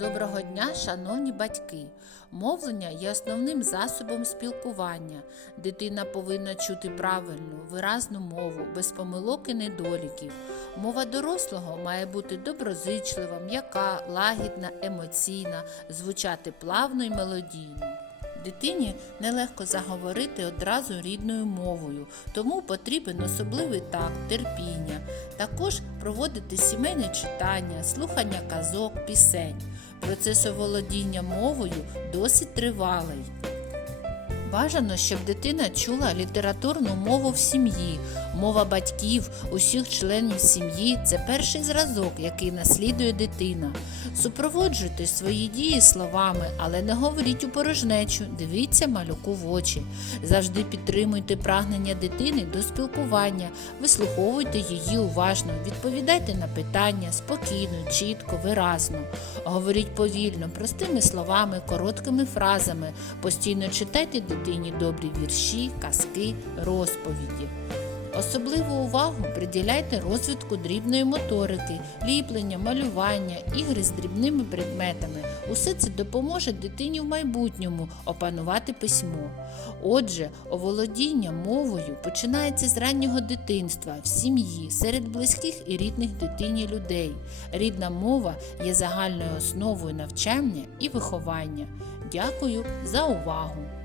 Доброго дня, шановні батьки! Мовлення є основним засобом спілкування. Дитина повинна чути правильну, виразну мову, без помилок і недоліків. Мова дорослого має бути доброзичлива, м'яка, лагідна, емоційна, звучати плавно і мелодійно. Дитині нелегко заговорити одразу рідною мовою, тому потрібен особливий такт, терпіння. Також проводити сімейне читання, слухання казок, пісень. Процес оволодіння мовою досить тривалий. Бажано, щоб дитина чула літературну мову в сім'ї. Мова батьків, усіх членів сім'ї це перший зразок, який наслідує дитина. Супроводжуйте свої дії словами, але не говоріть у порожнечу, дивіться малюку в очі. Завжди підтримуйте прагнення дитини до спілкування, вислуховуйте її уважно, відповідайте на питання спокійно, чітко, виразно. Говоріть повільно, простими словами, короткими фразами. Постійно читайте дитині добрі вірші, казки, розповіді. Особливу увагу приділяйте розвитку дрібної моторики, ліплення, малювання, ігри з дрібними предметами. Усе це допоможе дитині в майбутньому опанувати письмо. Отже, оволодіння мовою починається з раннього дитинства, в сім'ї, серед близьких і рідних дитині людей. Рідна мова є загальною основою навчання і виховання. Дякую за увагу!